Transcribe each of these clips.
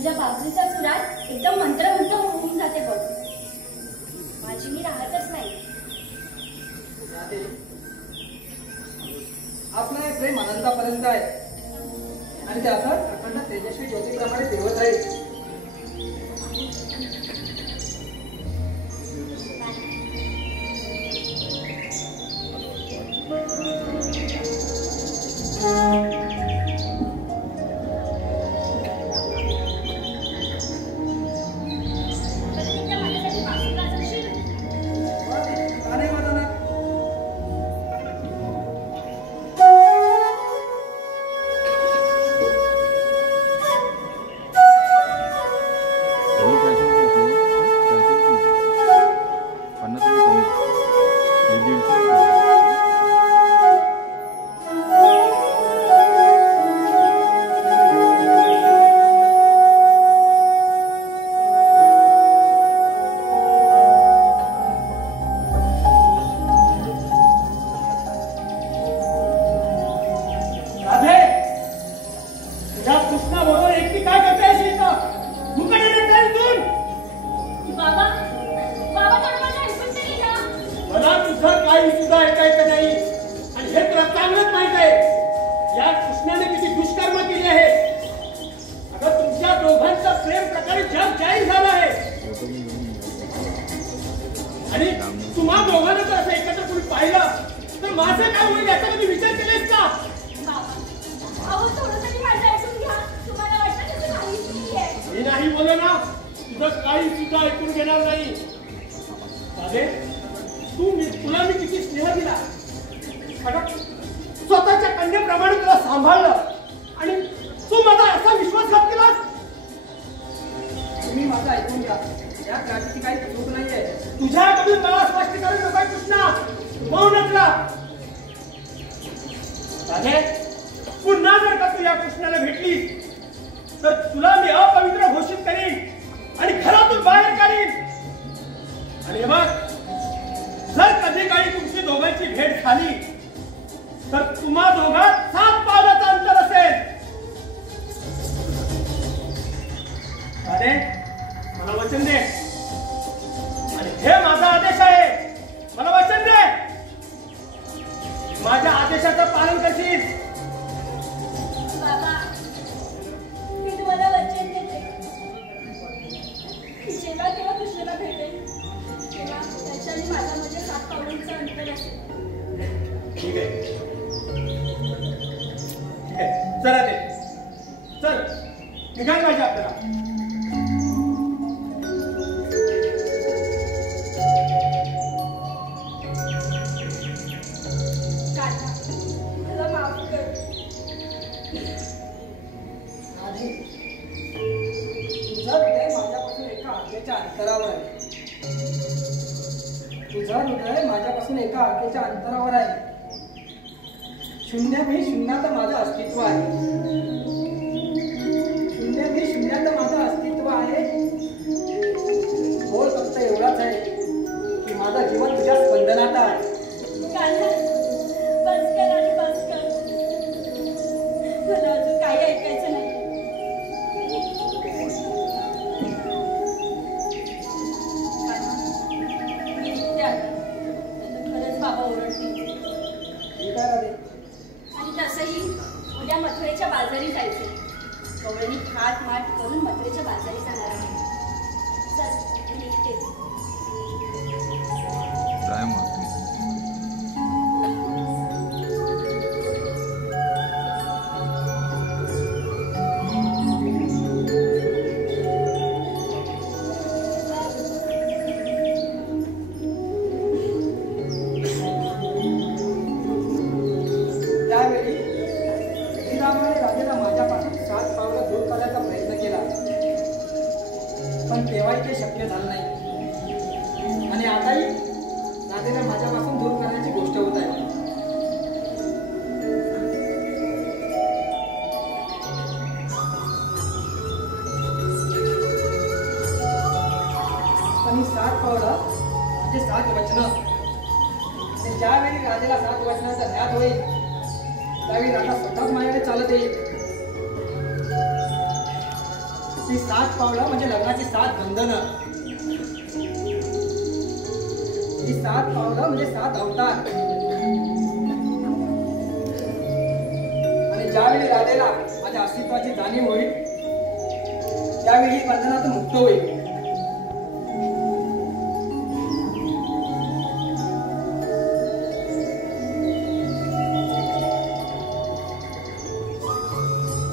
तुझ्या बाजूच्या सुरात एकदम मंत्रमुग्ध होऊन जाते बघ. माझी मी राहतच नाही. आपलं हे प्रेम अनंतापर्यंत आहे आणि ते असं अखंड तेजस्वी ज्योतीप्रमाणे तेवत राहील. ही 7 पावलं म्हणजे लग्नाची 7 बंधनं. ही 7 पावलं म्हणजे 7 अवतार. आणि ज्यावेळी राधेला माझ्या अस्तित्वाची जाणीव होईल त्यावेळी ही बंधनातून मुक्त होईल.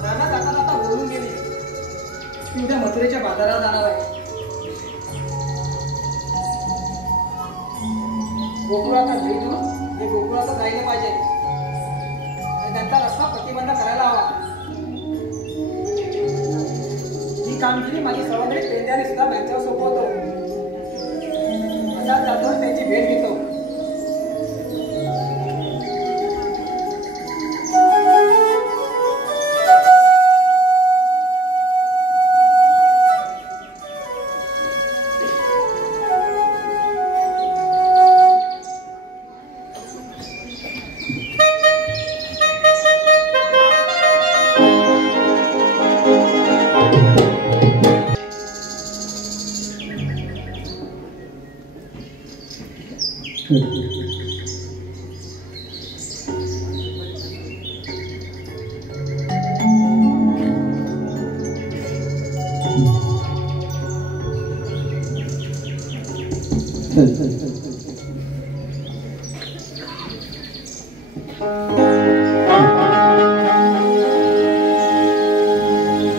राणा जाता बोलून गेली की उद्या मथुरेच्या बाजारात जाणार आहे. गोकुळाचा भेट देऊन हे गोकुळाचं जायला पाहिजे आणि त्यांचा रस्ता प्रतिबंध करायला हवा. ही कामगिरी माझी सवंगडी पेंद्याने सुद्धा त्यांच्यावर सोपवतो. असाच जातो त्यांची भेट घेतो.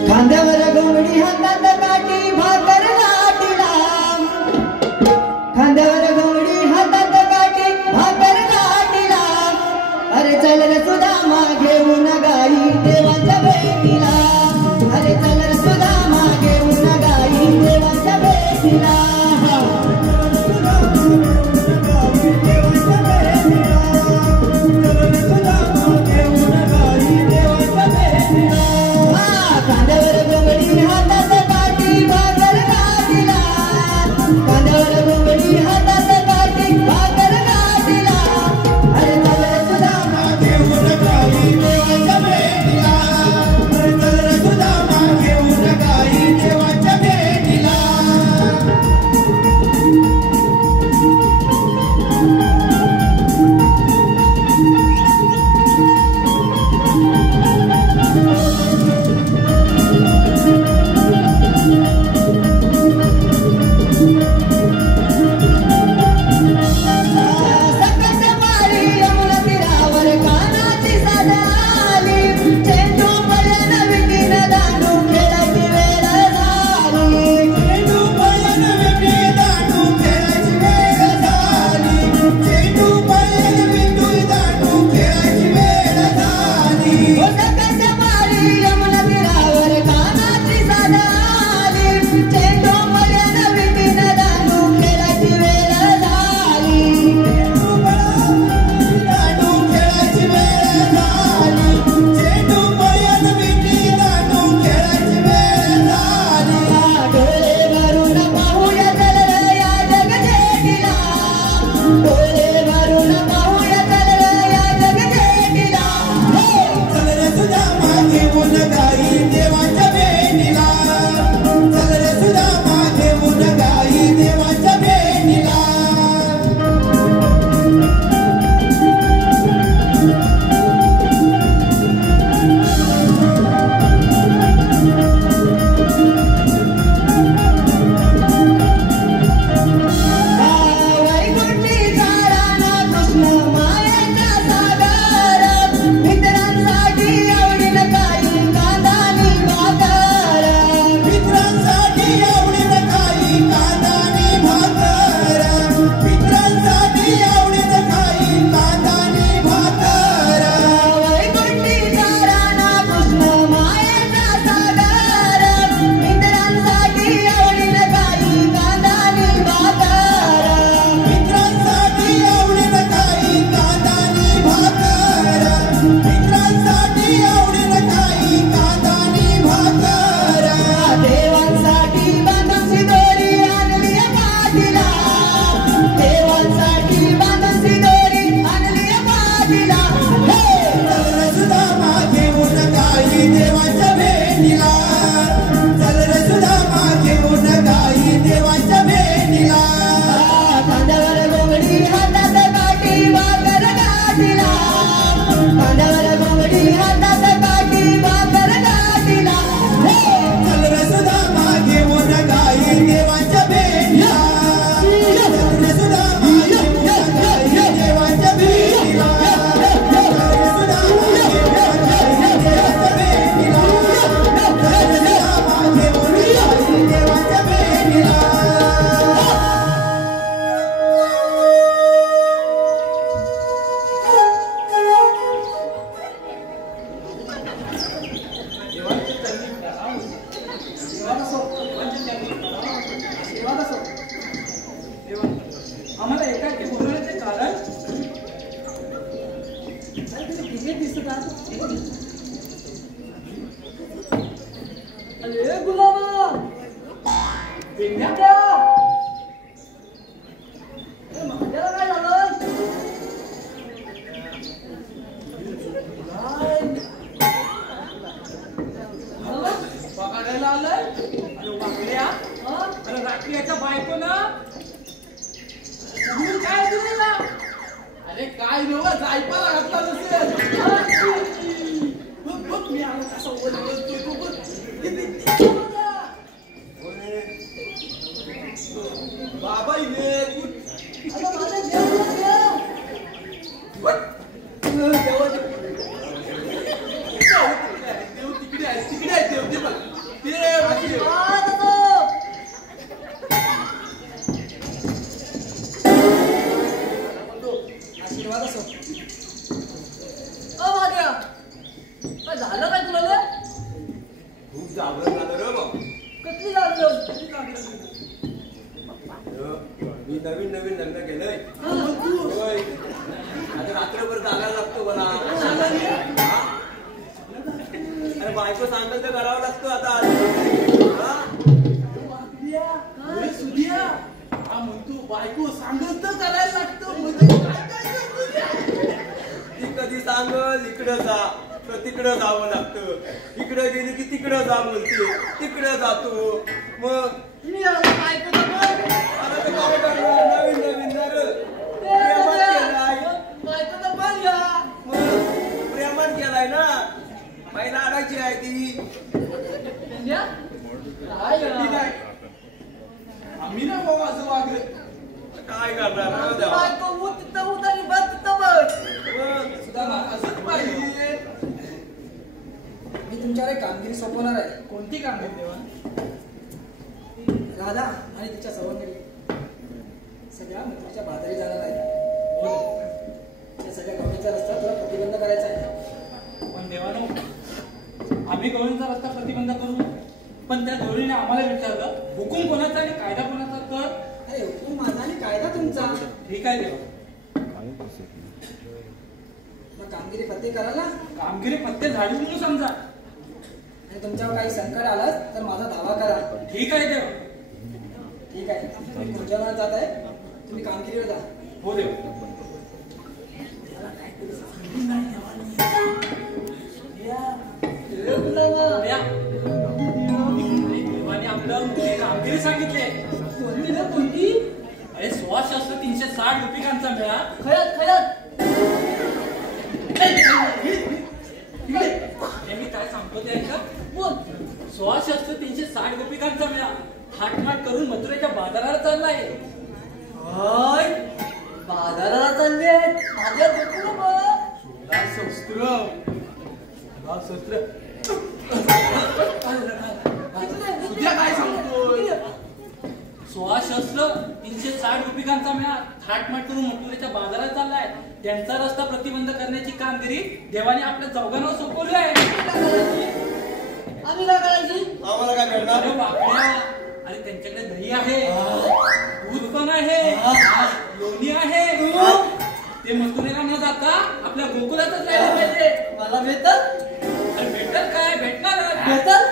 खांद्यावर घोंगडी हातात काठी भाकर लाटीला. खांद्यावर घोंगडी हातात काठी भाकर लाटीला. अरे चल रे सुदामा घेऊन गाई देवाच्या भेटीला. अरे चल रे सुदामा घेऊन गाई देवाच्या भेटीला. खांद्यावर घोंगडी हातात काठी भाकर लाटीला. खांद्यावर घोंगडी हातात काठी भाकर लाटीला. अरे चल रे सुदामा घेऊन गाई देवाच्या भेटीला. अरे चल रे सुदामा घेऊन गाई देवाच्या भेटीला. पेंड्या माझ्याला काय झालं? पकडायला आलंय अरे वाकड्या अरे रात्री याच्या बायको ना काय तुला अरे काय नव्ह जायपाला घातला नसेल बघ मी आलो कसा बोलतोय तू बघ बाबा इने आता माझं जेवण द्या. देव तिकडे आहे देव ते बघ ते आशीर्वाद असो. माझ्या काय झालं काय तुला रे? खूप जागरण झालं रे बा. कसली लागलं? मी नवीन लग्न केलंय. होय. आता रात्रभर जागायला लागतो मला. हा? अरे बायको सांगेल तर करावं लागतं आता. हा? सुधिया हा म्हणतो बायको सांगत तर करायला लागतं म्हणजे काय करतो ती कधी सांगल इकडं जा तर तिकडं जावं लागतं. इकडं गेली की तिकडं जा म्हणते. तिकडं जातो. मग मी आलो बायकोचं बघ. आता ते काय करणार? नवीन जर प्रेमात केलाय. बायकोचं बघ या. मग प्रेमात केलाय ना. पहिला अडायची आहे ती. पेंड्या? काय या? ठीक आहे आम्ही ना भाऊ असं वागले काय करणार ना आमची देवा? बायको उठ तिथं उठ आणि बस तिथं बस. मग सुद्धा असंच पाहिजे मी तुमच्यावर एक कामगिरी सोपवणार आहे. कोणती काम आहे तेव्हा राधा आणि तिच्या सवंगडी सगळ्या मंत्रीच्या बाजारी जाणार आहेत. त्या सगळ्या गवळीचा रस्ता तुला प्रतिबंध करायचा आहे. पण देवानो आम्ही गवळींचा रस्ता प्रतिबंध करू पण त्या गवळीने आम्हाला विचारलं हुकूम कोणाचा आणि कायदा कोणाचा तर अरे हुकूम माझा आणि कायदा तुमचा. ठीक आहे देवा. मग कामगिरी फत्ते कराल ना? कामगिरी पत्ते झाली म्हणून समजा. आणि तुमच्यावर काही संकट आलं तर माझा दावा करा. ठीक आहे देवा. ठीक आहे. तुम्ही पूजनाला जात आहे तुम्ही कामगिरीवर जा. हो देव. द्या. देवाने आपलं कामगिरी सांगितले. कोणती ना कोणती? अरे 16,360 रुपयांचा मेळा. खळत खळत. हे मी काय सांगतो ते ऐका. 16,360 रुपयांचा मेळा थाटमाट करून मथुरेच्या बाजाराला चाललाय. हाय बाजाराला चालले माझ्या दुखू बघ. शस्त्र उद्या काय सांगतोय 16,360 रुपयांचा मेळा थाटमाट करून मथुरेच्या बाजारात चाललाय. त्यांचा रस्ता प्रतिबंध करण्याची कामगिरी देवाने आपल्या चौघांवर सोपवली आहे. आम्ही काय करायची? आम्हाला काय अरे करणार? बापड्या, अरे त्यांच्याकडे दही आहे, दूध पण आहे, लोणी आहे. ते मथुरेला न जाता आपल्या गोकुळातच राहिलं पाहिजे. मला भेटल अरे भेटल काय भेटणार. भेटल.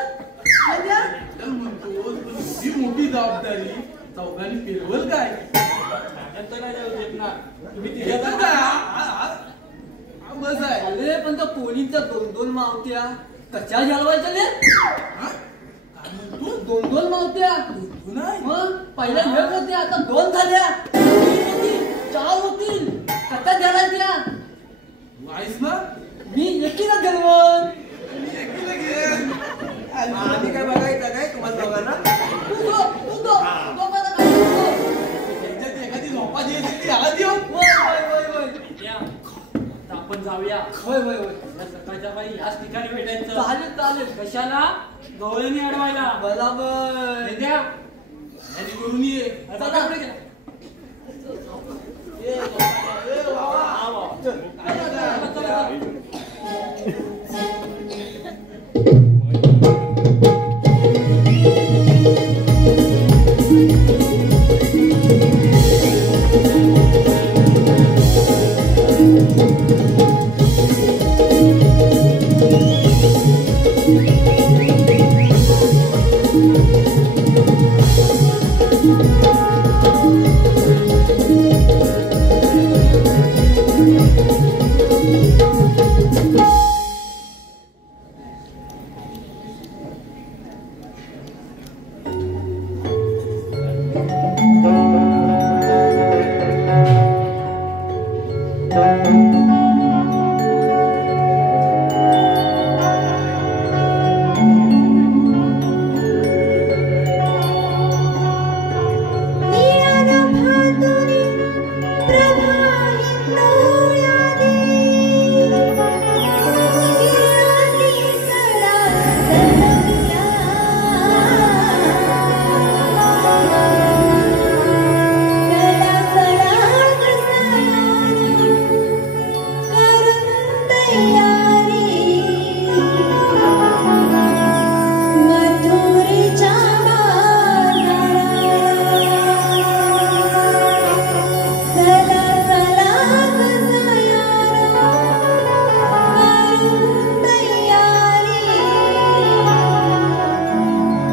तर म्हणतो ही मोठी जबाबदारी चौघांनी पेलवल काय त्यांचं नाही जाऊ देत ना. तुम्ही तिघे येतं जा. का? हा, बस आहे अरे पण त्या पोलीसच्या दोन दोन मावत्या कशा जलवायच्या रे? हा? काय म्हणतो दोन दोन मावत्या. तू नाही मग पहिल्या एक होती आता दोन झाल्या. तीन होतील, 4 होतील. कशा जलायच्या? तू आहेस ना मी एकटीला जलवण. मी एकटीला घेईन. आम्ही काय बघायचं काय तुम्हाला दोघांना? तू मला काय करतो? त्यांच्यात एखादी झोपा द्यायची ती ह्याला देऊ वय वय वय वय. या, आता आपण जाऊया. वय वय वय. या सकाळच्या बाई याच ठिकाणी भेटायचं. चालेल चालेल. कशाला गवळणी अडवायला. बरोबर. द्या. आणि करून ये आता चला. पुढे घ्या. ए, वा, वा. हा, वा. चला, चला. Thank you.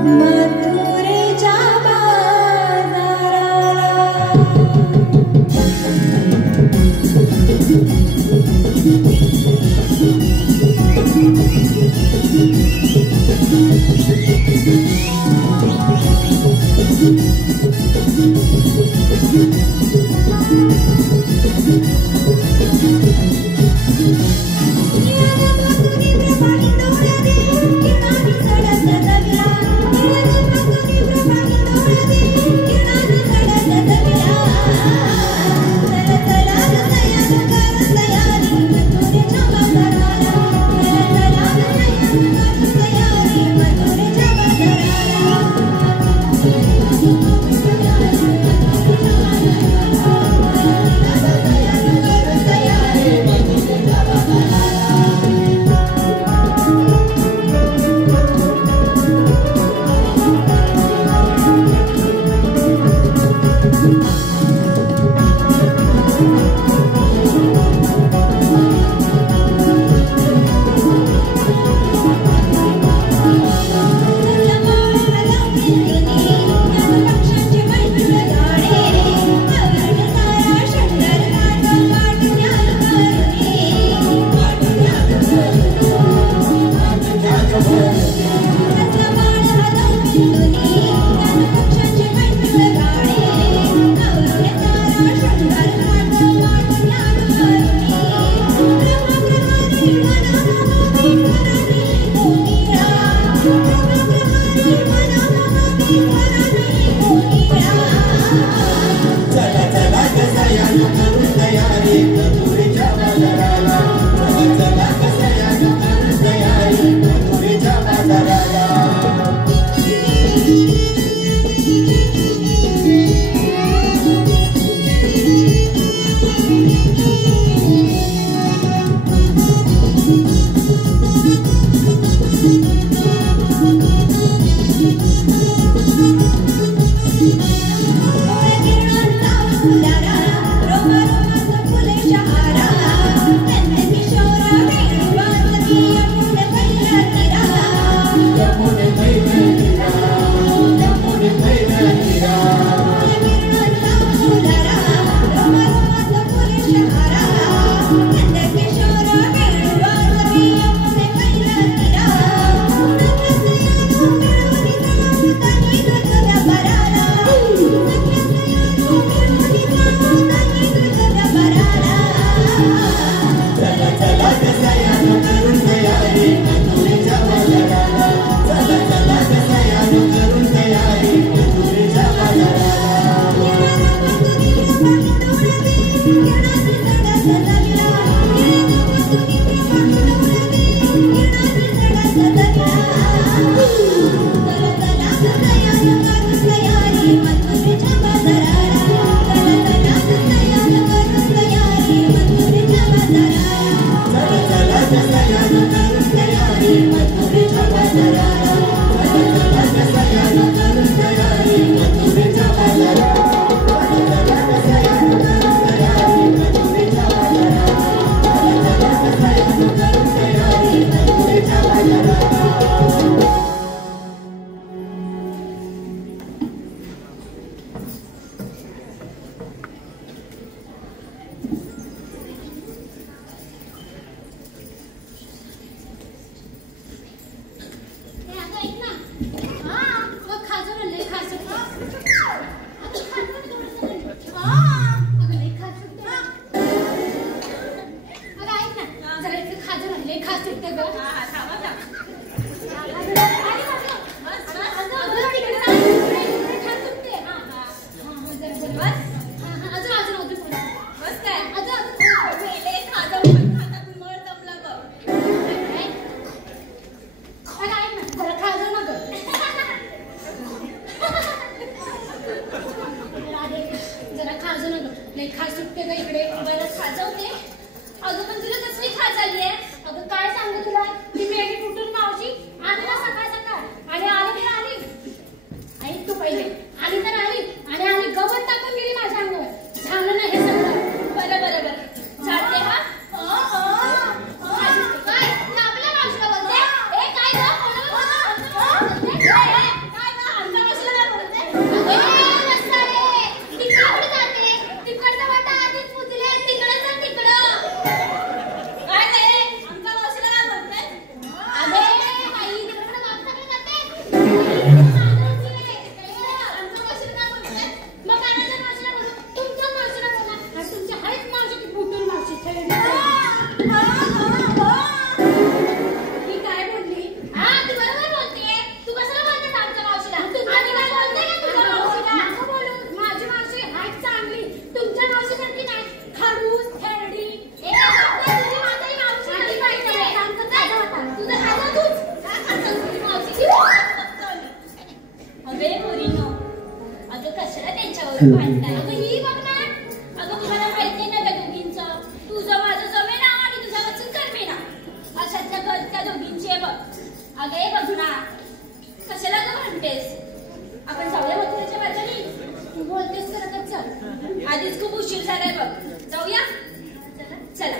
मथुरेच्या बाजाराला उगाच भांडताय. अगं ही बघ ना, अगं तुम्हाला माहिती ना त्या दोघींचं, तुझं माझं जमेना आणि तुझ्या वाचून करमेना, अशातल्या त्या दोघींची आहे बघ. अगं हे बघ ना, कशाला गं भांडतेस? आपण जाऊया मथुरेच्या बाजारी. तू बोलतेस तर आता चल, आधीच खूप उशीर झालाय बघ. जाऊया चला.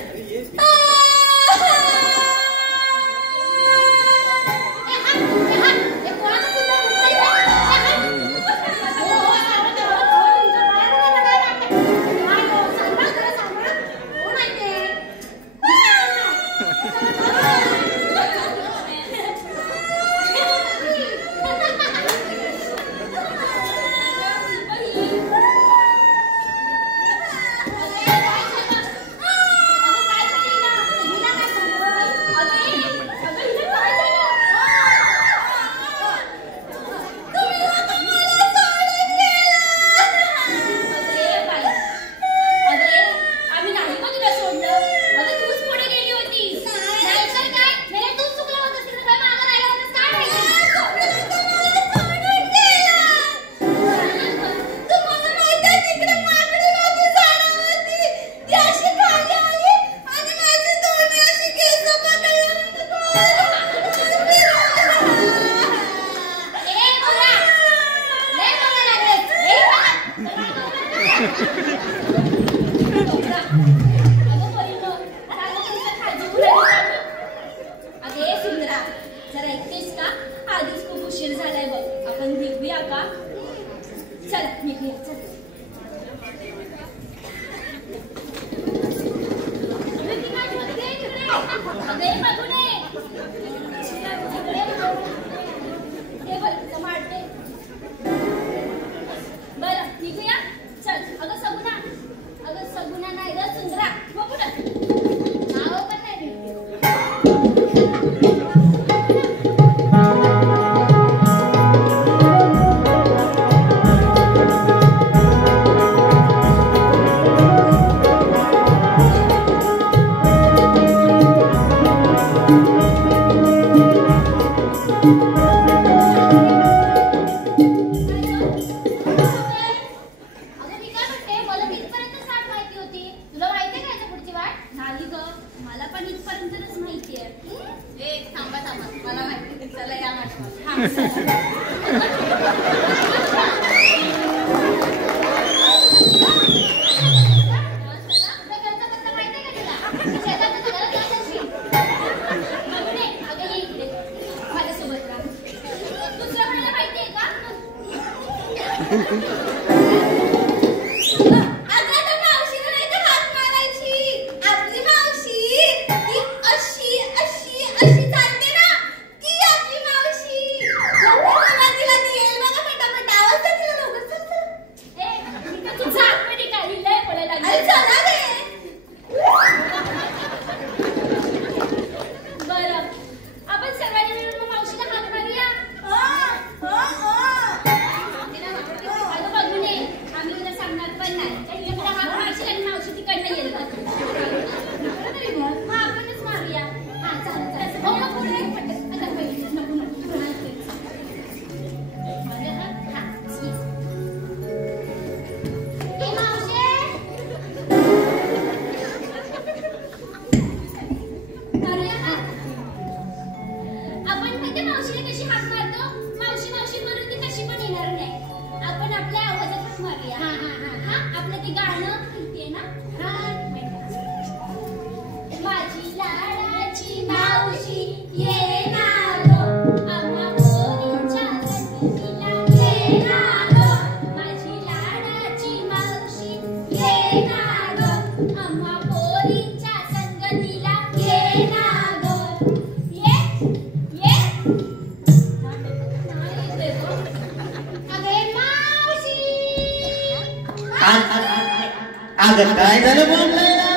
अगं काय झालं बोंबलायला?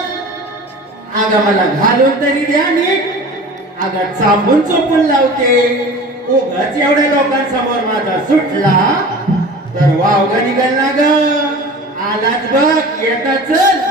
अगं मला घालून तरी द्या नीट. अगं चांबून चोपून लावते. उगाच एवढ्या लोकांसमोर माझा सुटला तर वावग निघल ना ग. आलाच बघ येता चल.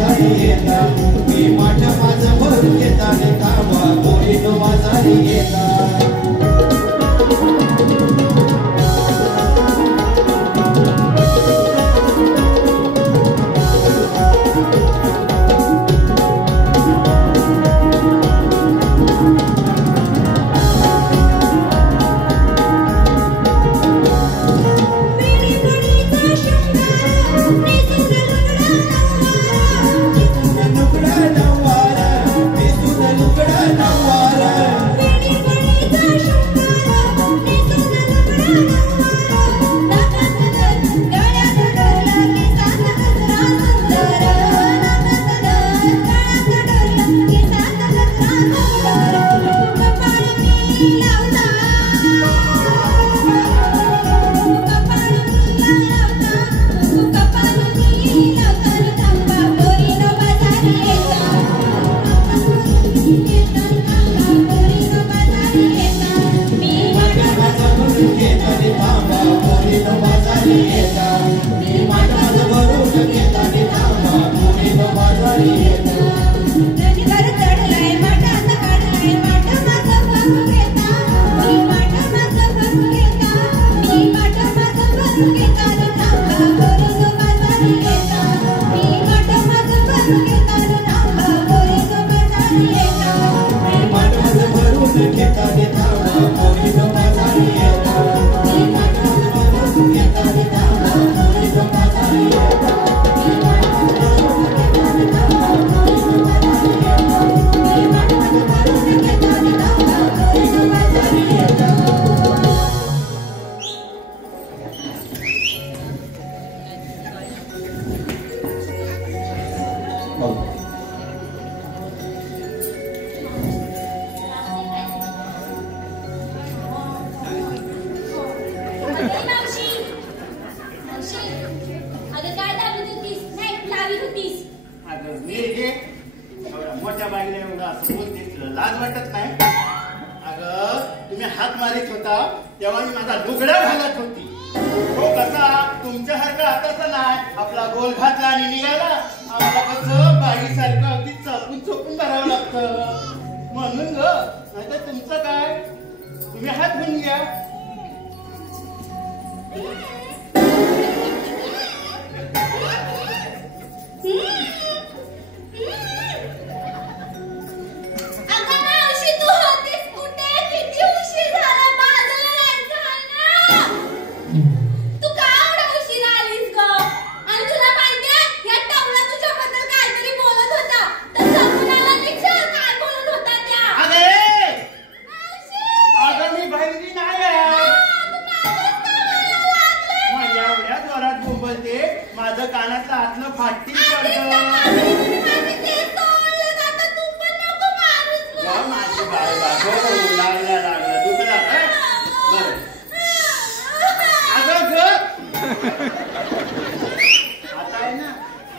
बाजारी येता मी माठ माझं भरून घेता थांबा पोरीनो बाजारी येता मोठ्या बाईला एवढं असं बोलते लाज वाटत नाही? अगं तुम्ही हात मारित होता तेव्हा मी माझा लुगडा घालत होती. तो कसा तुमच्यासारखा हाताचा नाही, आपला गोल घातला आणि निघाला. आम्हाला कसं बाईसारखं अगदी चापून चोपून करावं लागतं म्हणून ग. नाहीतर तुमचं काय, तुम्ही हात धुवून घ्या. माझं कानातलं आतलं फाटी पडलं. माझी बाय लागला लागला दुखला काय बरं. आता आहे ना,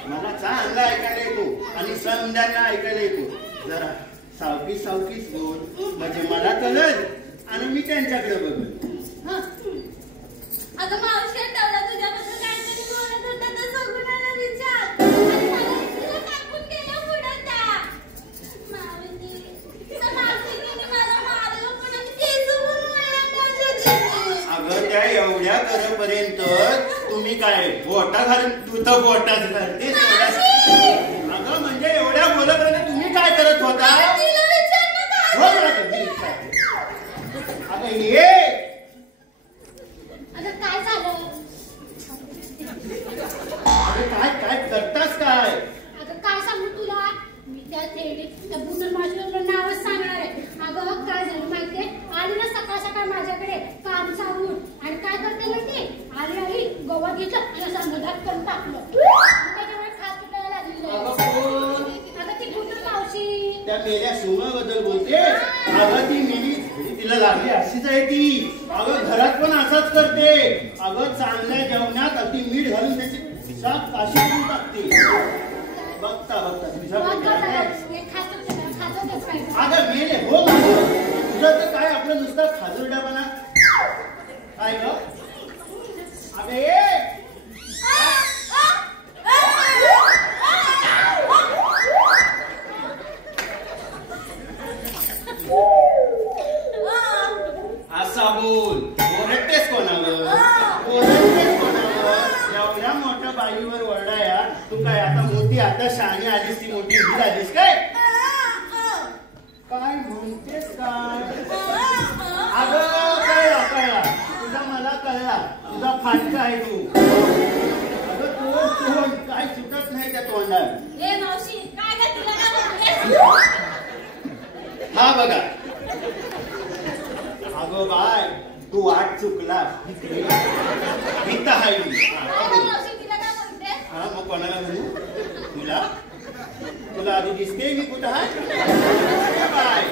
मला चांगलं ऐकायला येतो आणि समजायला ऐकायला येतो. जरा सावकीस सावकीस बोल म्हणजे मला कळल आणि मी त्यांच्याकडे बघल. अगं मावशी तेवढा तुझ्याबद्दल काहीतरी बोलत होता तर सगुणाला विचार. आणि मला तिला टाकून गेलं पुढं त्या मावशीने मला मारलं पण आणि केसून ओरडलं. अगं त्या एवढ्या करेपर्यंत तुम्ही काय बोटा घालून तुझं बोटाच घालते. अगं म्हणजे एवढ्या बोलत तुम्ही काय करत होता? अगं ये काय झालं? काय काय करतास काय? अगं काय सांगू तुला, मी त्या बुनर माझ्यावर नावच सांगणार आहे. अगं काय झालं माहितीये, आली ना सकाळ सकाळ माझ्याकडे काम सांगून आणि काय करते माहितीये, आली गवत घेतलं आणि असं मधात करून टाकलं. त्याच्यामुळे खास तुटायला लागली. अगं ती बुनर मावशी त्या मेल्या सुमाबद्दल बोलते. अगं ती मेली तिला लागली अशीच आहे ती. अगं घरात पण असाच करते. अगं चांगल्या जेवणात अगदी मीठ घालून त्याची पिसाब काशी करून टाकते. बघता बघता अगं मेले हो माझं. तुझं तर काय आपलं नुसतं खाजुरड्यापणा काय ग. अगं कसा बोल ओरडतेस कोणावर ओरडतेस कोणावर एवढ्या मोठ्या बाईवर ओरडाया तू काय आता मोठी आता शहाणी आलीस ती मोठी ही झालीस काय काय म्हणतेस काय अगं कळला तुझा मला कळला तुझा फाटका आहे तू अगं तोंड काय सुटत नाही त्या तोंडात ए मावशी काय का तुला काय बोलतेस हा बघा अगं बाय तू वाट चुकला हित आहे मावशी तिला काय बोलतेस हा मग कोणाला म्हणू तुला तुला आधी दिसते मी कुठं आहे बाय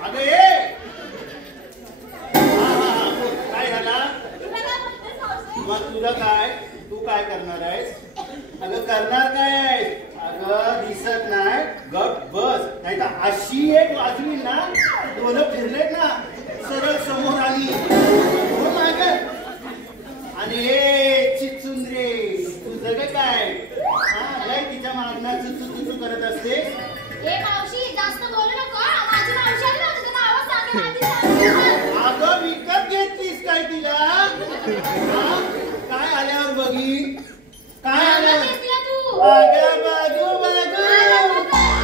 अगं ये हा काय झाला तुला काय बोलतेस मावशी मग तुला काय तू काय करणार आहेस अगं करणार काय आहेस अगं दिसत नाही गप बस नाही तर अशी एक वाजवी ना डोलं फिरलेत ना सरळ समोर आली हो माग आणि हे चिचुंद्रे तुझं काय लय तिच्या मागणं चुचू करत असते ए मावशी जास्त बोलू नको माझी मावशी आली होती त्याचा आवाज सांगेल अगं विकत घेतलीस काय तिला काय आल्यावर बघी काय आल्यावर तू आग्या बाजू बाजू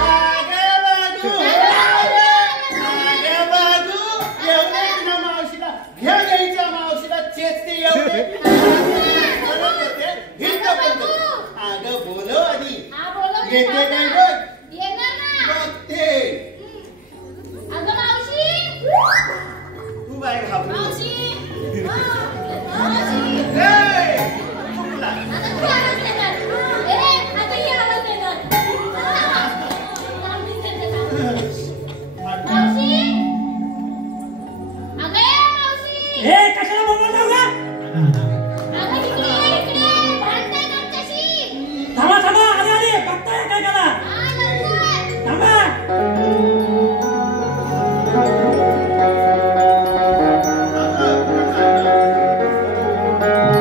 आग्या बाजू आग्या बाजू एवढे ना मावशीला घ्या घ्यायच्या मावशीला चेचते एवढे अगं बोलव आधी हा बोलव येते काय बघ येणार ना बघते अगं मावशी तू बाय घाबरू मावशी मावशी ए, चुकला. आता तू आवाज देणार आता ही आवाज देणार मावशी अगं मावशी कशाला बोलवलं का अगं इकडे भांडताय आमच्याशी थांबा आले बघताय काय करा हा लवकर थांबा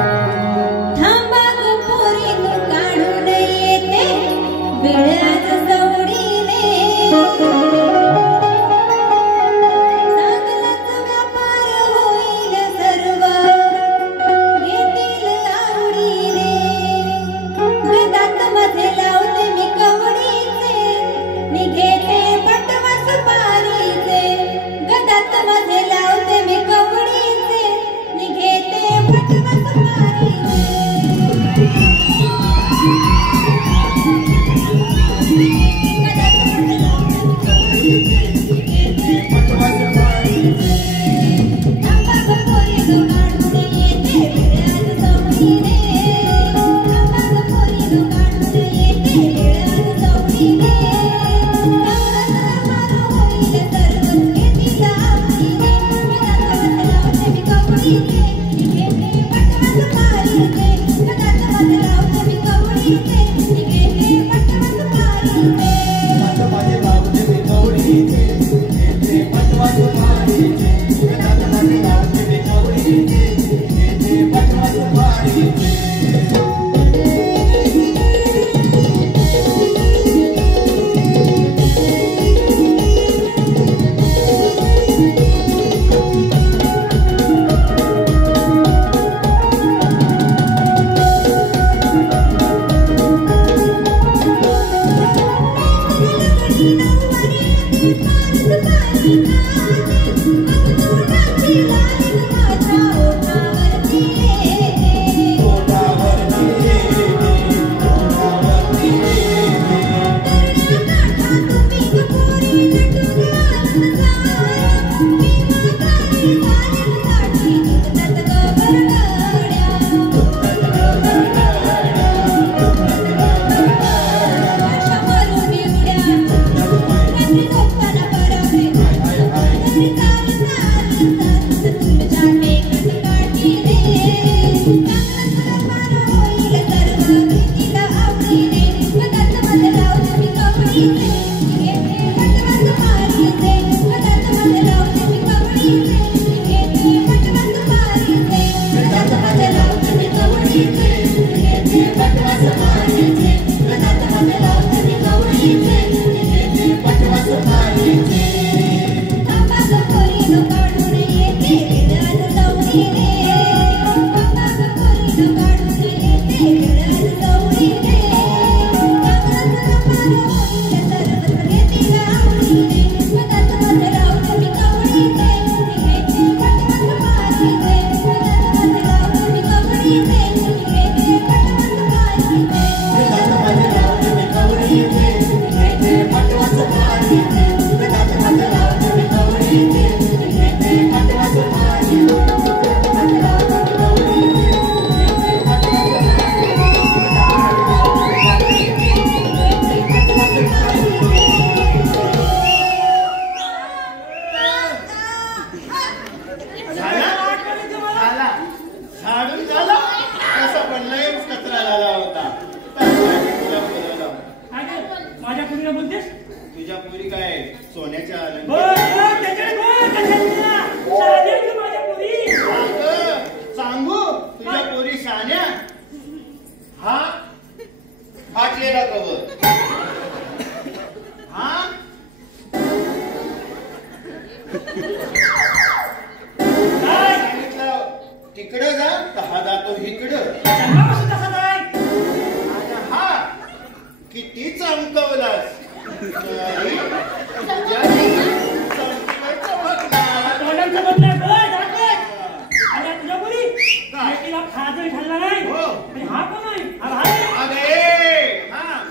थांबा गो पोरीनो काढून येते वेळात सवडीने चांगलाच व्यापार होईल सर्व घेतील आवडीने गदात मध्ये लावते मी कवडीचे निघेते पटवा सुपारीचे गदात मध्ये लावते मी कवडीचे निघेते पटवा सुपारीचे Thank you. झाला झाडून झाला कसा पडलाय कचरा झाला होता तुला बोलवलं. माझ्या पुरीला बोलतेस? तुझ्या पुरी काय सोन्याच्या सांगू तुझ्या पोरी शान्या हा फाटलेला कवर हा सांगितलं तिकडं जा तर हा जातो इकडं. हा किती चमकवलास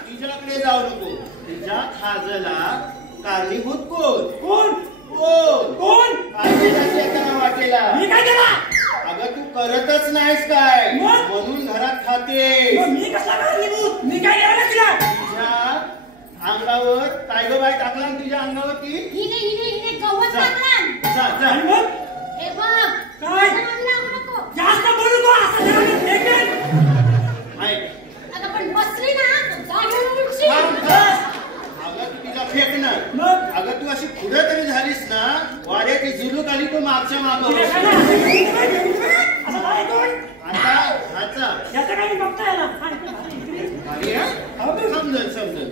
तिच्याकडे जाऊ नको. तुझ्या खाजला कारणीभूत कोण कोण कोण कोण काय केलं वाटेला मी काय केला. अगं तू करतच नाहीस काय म्हणून घरात खाते. मी कसला कारणीभूत मी काय केलं. तुझ्या अंगावर काय ग बाय टाकला तुझ्या अंगावरती हिने गवत टाकला. जा जा हे बघ काय जास्त बोलू नको असं आता पण बसली ना जागेवर उठशील. अगं तू तिला फेकणार. अगं तू अशी पुढे तरी झालीस ना वाड्याची झुलूक आली तो मागच्या माग आता ह्याचा समजल समजल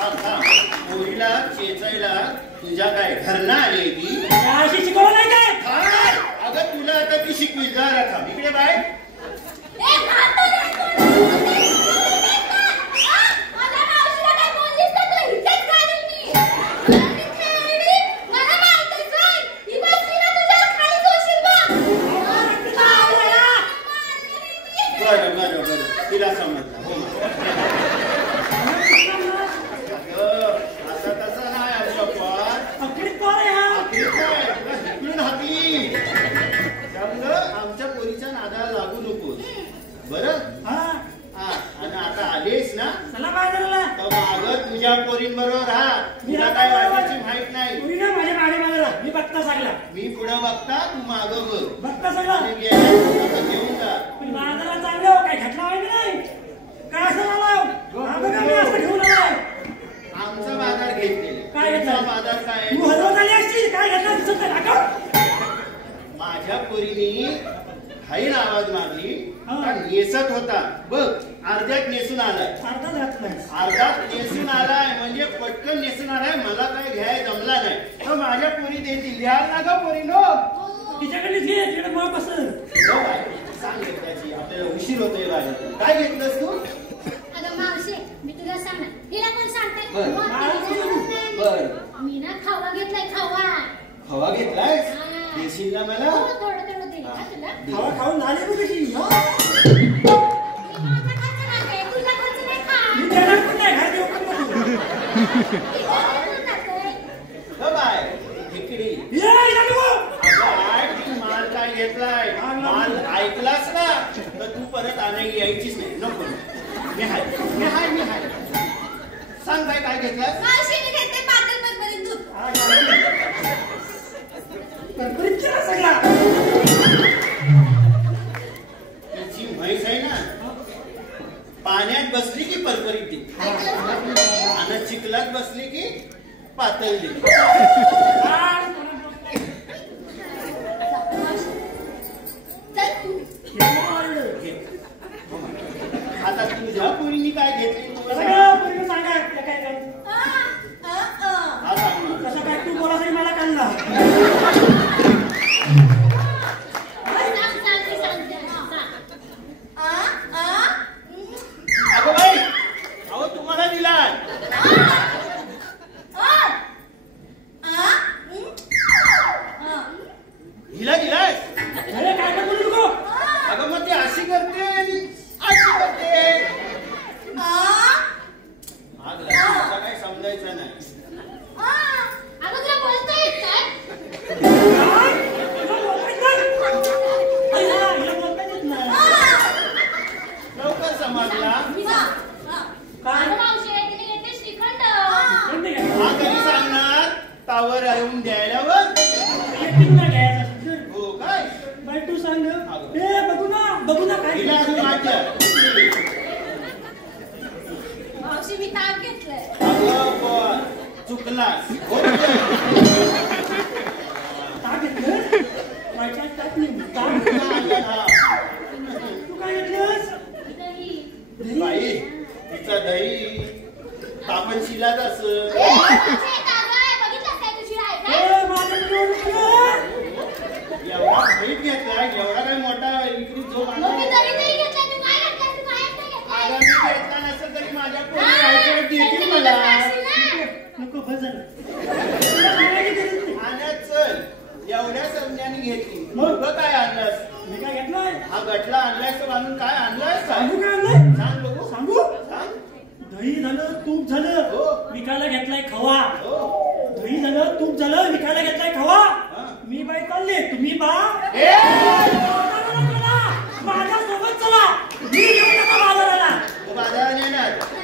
पोरीला चेचायला तुझ्या काय घरना आली ती शिकवलं नाही काय. अगं तुला आता ती शिकवी जा राखा इकडे बाय. बरं बरं बरं तिला समजलं हो. असं तसं नाही आमच्या इकडून हाती समज आमच्या पोरीच्या नादाला लागू नकोस बरं. आणि आता आलीस ना तर माग तुझ्या पोरींबरोबर राहा. तुला काय वाटायची माहित नाही. मी बघता सांगला मी पुढे बघता तू माग बघता सांगला घेऊन जा. बाजाराला चाललो काय घटना व्हायची नाही काय असं घेऊन आलाय. आमचा बाजार घेतलेला काय घेतला बाजार काय तू हलवत आली असती काय घटना दिसत नाही. माझ्या पोरीने हाईन आवाज मारली नेसत होता बघ अर्ध्यात नेसून आलाय. अर्धात नेसून आलाय म्हणजे पटकन नेसून आलाय. मला काय घ्याय जमला नाही तर माझ्या पोरी देतील द्याल ना ग पोरी नो तिच्याकडे घे तिकडे मग कसं सांग त्याची आपल्याला उशीर होतोय बाहेर. काय घेतलंस तू. अगं मावशी मी तुला सांगणार तिला पण सांगते. मी ना खावा घेतलाय खावा. खवा घेतलाय देशील ना मला. थोडं थोडं दे तुला. खावा खाऊन झाली बघ कशी तुझा खर्च नाही खा. मी देणार पण नाही घर देऊ पण बाय इकडे माल काय घेतलाय माल ऐकलास ना तर तू परत आणायला यायचीच नाही. नको मी हाय मी हाय मी हाय. सांग काय काय घेतलास. मावशीने घेतले पातळ मधमध्ये दूध. तिची म्हैस आहे ना पाण्यात बसली की परपरीत दे आणि चिखलात बसली की पातळ दे. आता तुझ्या पोरीने काय घेतली सांगा हा सांग कसं काय तू बोलासाठी मला काढला. अगं बाई अहो तुम्हाला दिलाय. म्हणलास हो ताक घेतलं बायकात ताक नाही ताक तू काय घेतलंस बाई तिचा दही तापण शिलाच असं एवढा दहीत घेतला एवढा काही मोठा विक्री जो घेतला नसेल तरी माझ्या पोरी देतील मला नको बस झालं आणि चल एवढ्या संज्ञाने घेतली मग काय आणलास मी काय घेतलंय हा गटला आणलायस तर बांधून काय आणलायस सांगू काय आणलंय सांग बघू सांगू सांग दही झालं तूप झालं हो. विकायला घेतलाय खवा हो दही झालं तूप झालं विकायला घेतलाय खवा मी बाई चालले तुम्ही बा माझ्या सोबत चला मी घेऊन नका बाजाराला तू बाजारात येणार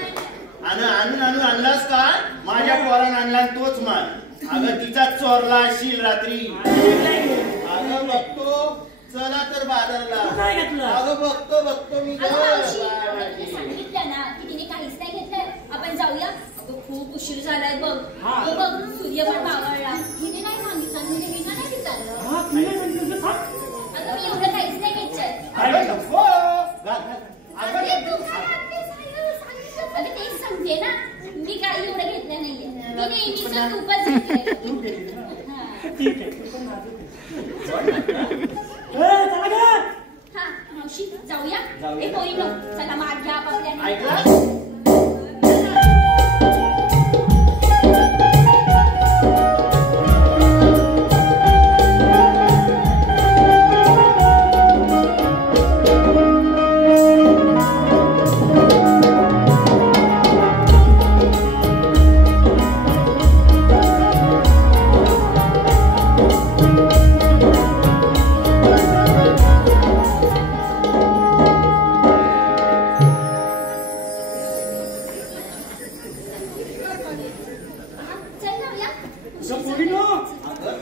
आणि आणून आणून आणलास का माझ्या पोरानं आणला तोच माल अगं तिचा चोरला असशील रात्री अगं बघतो चला तर बाजारला काय घेतलं अगं बघतो मी सांगितलं ना की तिने काहीच नाही घेतलंय आपण जाऊया अगं खूप उशीर झालाय बघ बघ सूर्य पण मावळला तिने नाही सांगितलं म्हणजे मी नाही विचारलं अगं मी एवढं काहीच नाही घेतलंय अगं तेच सांगते ना मी काही एवढं घेतलं नाहीये मी नेहमीच तूपच घेतलंय ठीक आहे चला ग हा मावशी जाऊया ए पोरीनो चला माग घ्या आपल्याला ऐकलं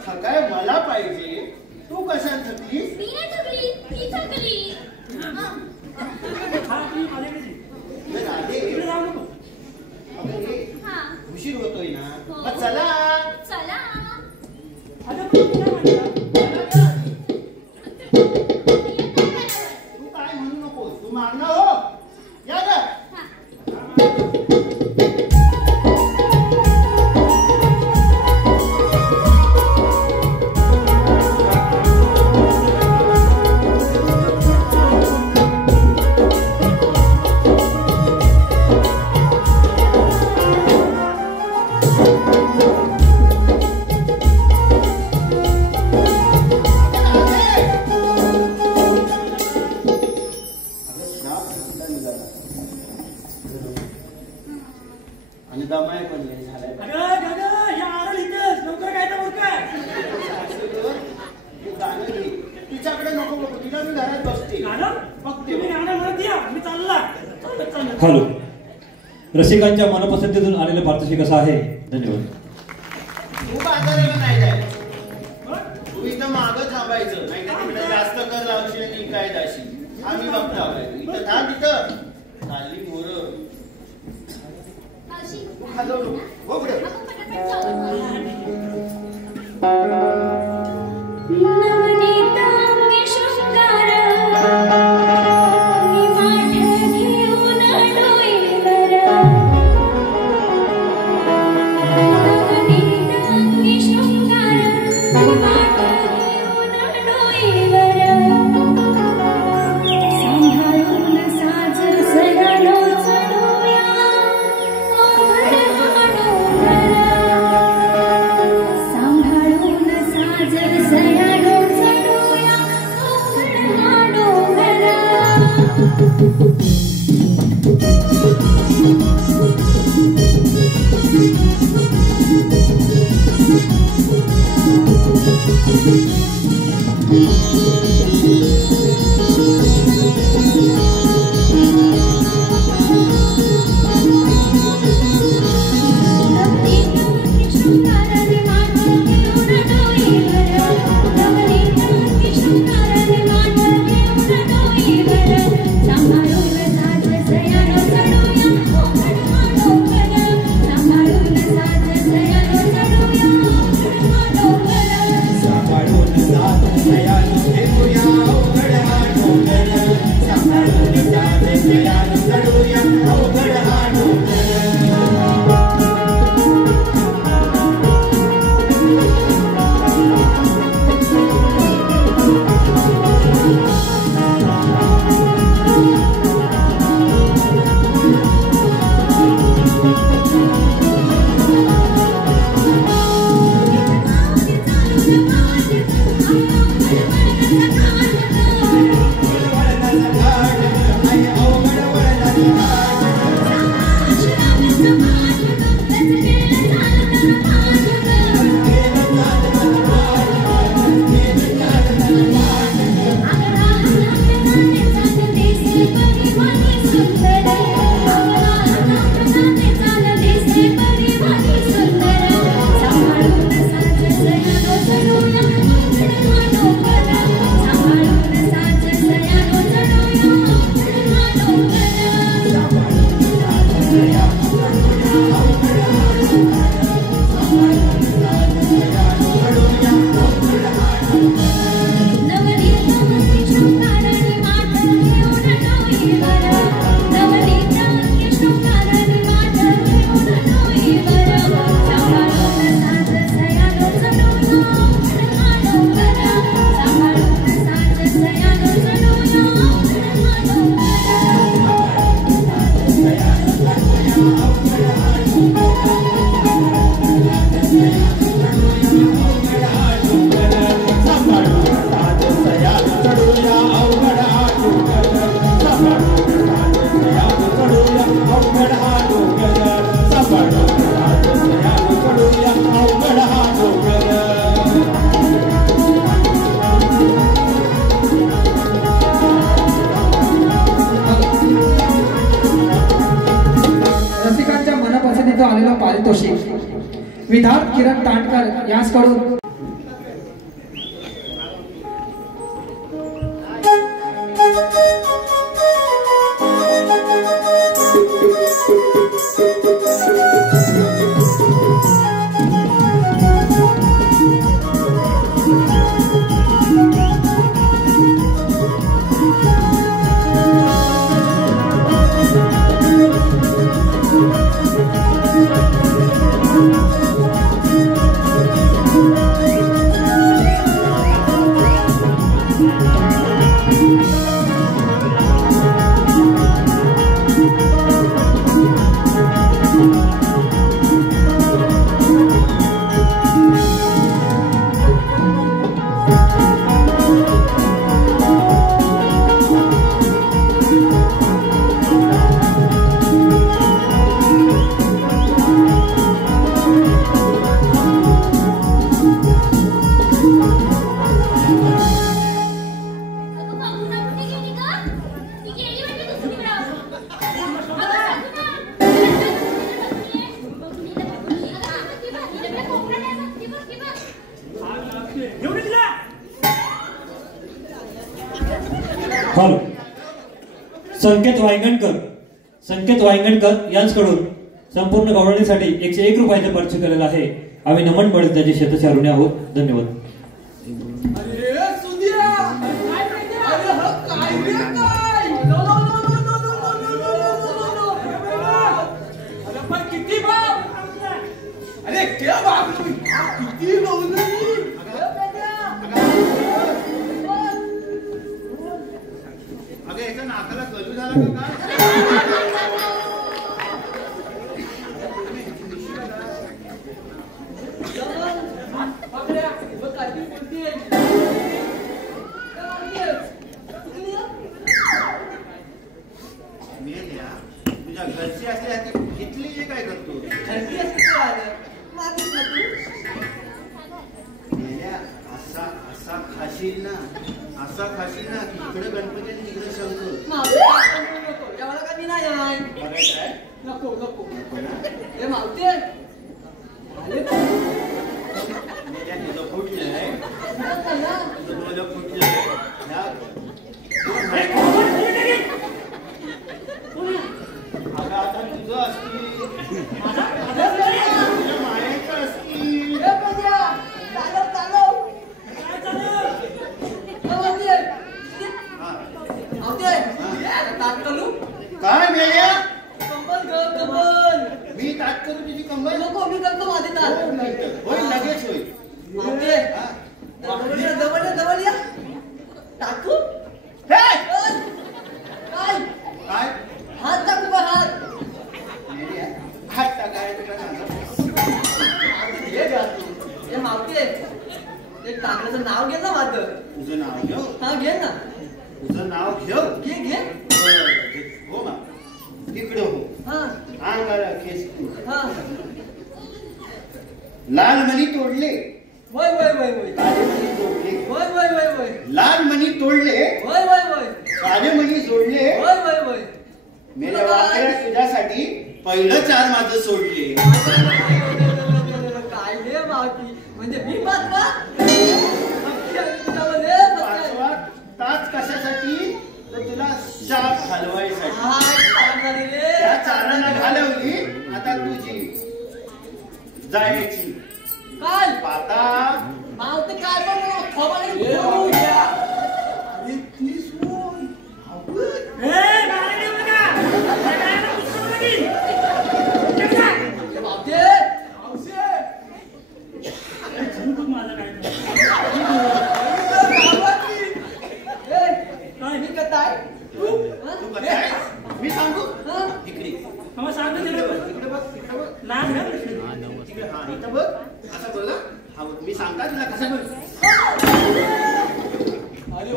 थकाय मला पाहिजे तू कशात थकलीस मी नाही थकली ती थकली उशीर होतोय ना मग चला चला तू काय म्हणू नको तू मागणं हो या ग आणि दमाय पण नाही झालाय लवकर काय तर काय तिच्याकडे नको बघू तिला मी घरात बसते मी चालला हॅलो रसिकांच्या मनपसंतीतून आलेलं पारितोषिक कसं आहे धन्यवाद तू बाजाराला नाही जायचं तू इथं मागं थांबायचं नाही तर तिकडे जास्त कर लावशील आणि काय जाशील आम्ही बघता इथं थांब तिथं खाली मोरं मावशी खालो हो पुढे आपण पटापट जाऊ सांभाळून साज सगळं चढूया रसिकांच्या मनपसंतीचं आलेलं पारितोषिक विधान किरण तांडकर याचकडून हॅलो. संकेत वायंगणकर यांच्याकडून संपूर्ण गवळणीसाठी 101 रुपयाचं पर्च केलेलं आहे. आम्ही नमन मिळत त्याचे शेतकरी ऋणी आहोत. धन्यवाद. अगं याच्या नाकाला गलू झाला का तुझ्या घरची असली घेतली हे काय करतो असा खाशील ना इकडे गणपती आणि तिकडे शंकर नको नको हे मावते आता तुझं असतील मायाचं असतील काय मेल्या मी ताट करू तुझी कंबर नको मी करतो माझे ताट होईल लगेच होईल जवळ या टाकू काय हात टाकू का हात टाकायचं हे मावते एक टाकण्याचं नाव घे ना माझं तुझं नाव घेऊ हा घे ना तुझं नाव घे घे हो ना तिकडे हो अंगाला केस लाल मणी तोडले वय वय वय वय काळे मणी जोडले वय वय वय वय लाल मणी तोडले वय वय वय काळे मणी जोडले वय वय वय मेल्या वाकड्या तुझ्यासाठी पहिलं 4 माझं सोडले काय रे मावती म्हणजे मी पाचवा ताच कशासाठी तर तुला शाप हलवायसाठी त्या चाराला घालवली जायची काय आता मावते काय पण थोबाडे मी सांगू इकडे सांगतो इकडे बघ इथं बघ असं बघ हा बघ मी सांगता तुला कसं बघ अरे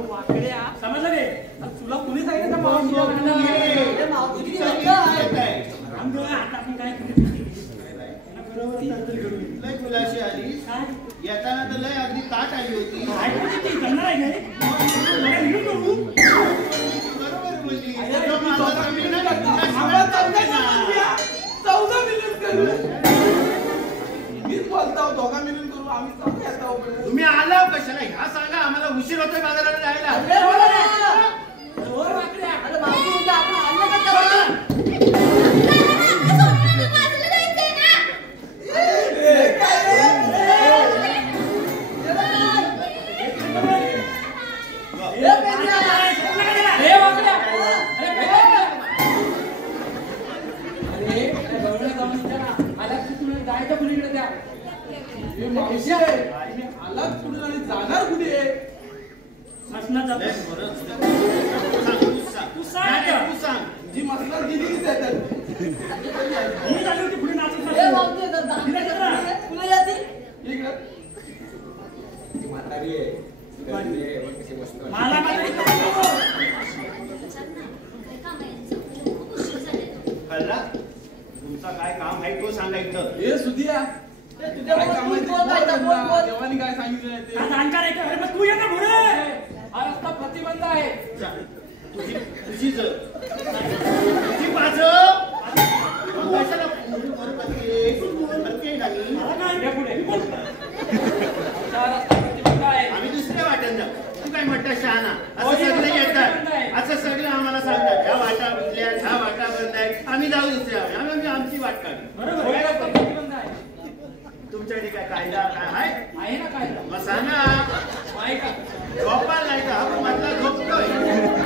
वाकड्या समजलं रे तुला कुणी सांगितलं आता आपण काय लय खुलाशी आली येताना तर लय अगदी ताट आली होती बरोबर बोलली तुम्ही आला कशाला ह्या सांगा आम्हाला उशीर होतोय बाजाराला जायला जाणार कुठे जी मसणार गेली तुमचा काय काम आहे तो सांगायचं हे सुधिया देवानी काय सांगितलं तू ये ना पुढे हा रस्ता प्रतिबंध आहे तुझी बाजू कशाला आम्ही दुसऱ्या वाट्यात जाऊ तू काय म्हणता शहाणा असं सगळं येतात असं सगळं आम्हाला सांगतात ह्या वाटा बदल्या ह्या वाटा बंद आहेत आम्ही जाऊ दुसऱ्या आम्ही आमची वाट काढू तुमच्याकडे काय कायदा काय आहे ना कायदा मग सांगा झोपायला नाही का हा मधला झोपतोय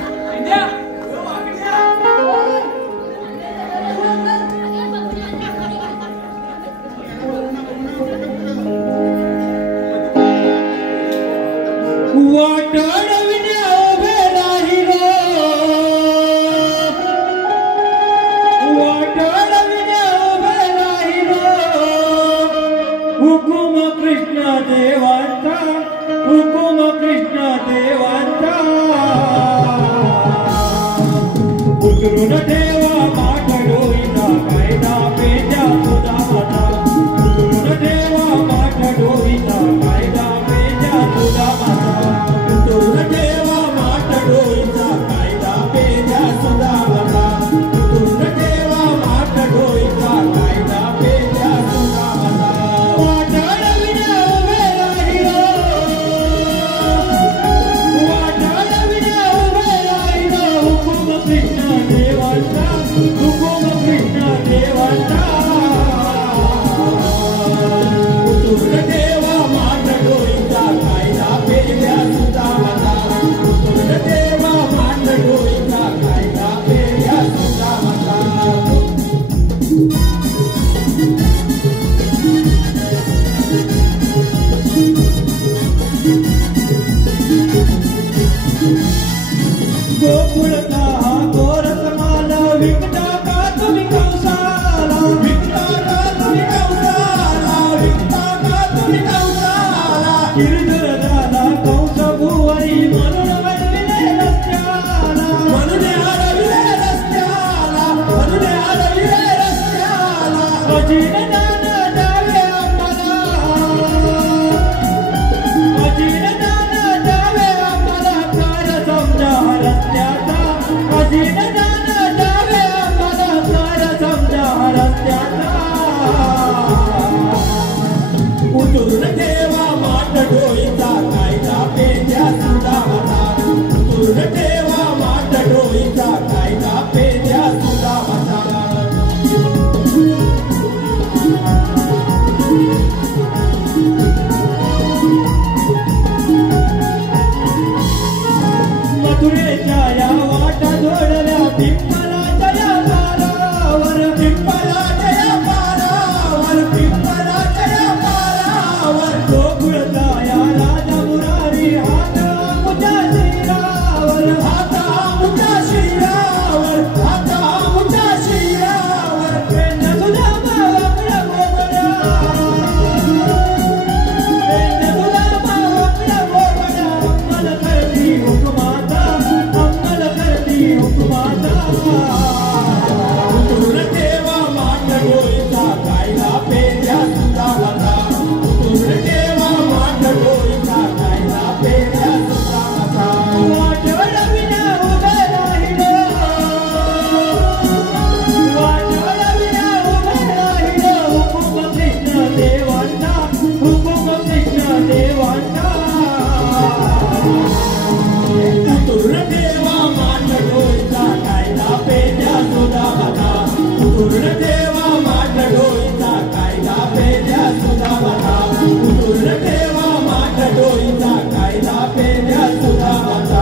उतुर्ण ठेवा माठ डोईचा कायदा पेल्या सुदामाता उतुर्ण ठेवा माठ डोईचा कायदा पेल्या सुदामाता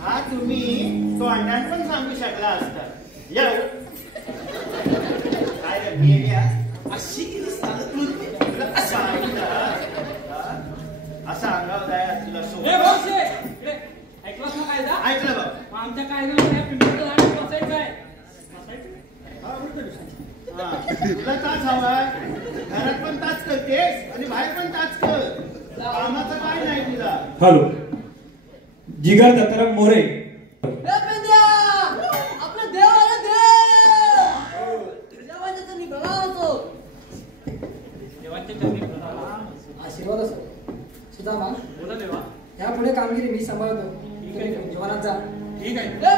हा तुम्ही तो अंड्यान पण सांगू शकला असता काय रे मेल्या अशी किती सांगत तुला असा अंगावर जायला तुला ऐकलं ना कायदा ऐकलं बाबा आमच्या कायद्यामध्ये पिंपळाचं झाड बसायचं आहे तुला ताच हवाय घरात पण ताच करतेस आणि बाहेर पण ताच कर कामाचं काय नाही तुला हॅलो जिगर दत्ताराम मोरे आपलं देव आलं देव देवाच्या चरणी प्रणाम असो देवाच्या चरणी प्रणाम आशीर्वाद असो सुदामा बोला देवा यापुढे कामगिरी मी सांभाळतो तुम्ही जीवनात जा ठीक आहे चल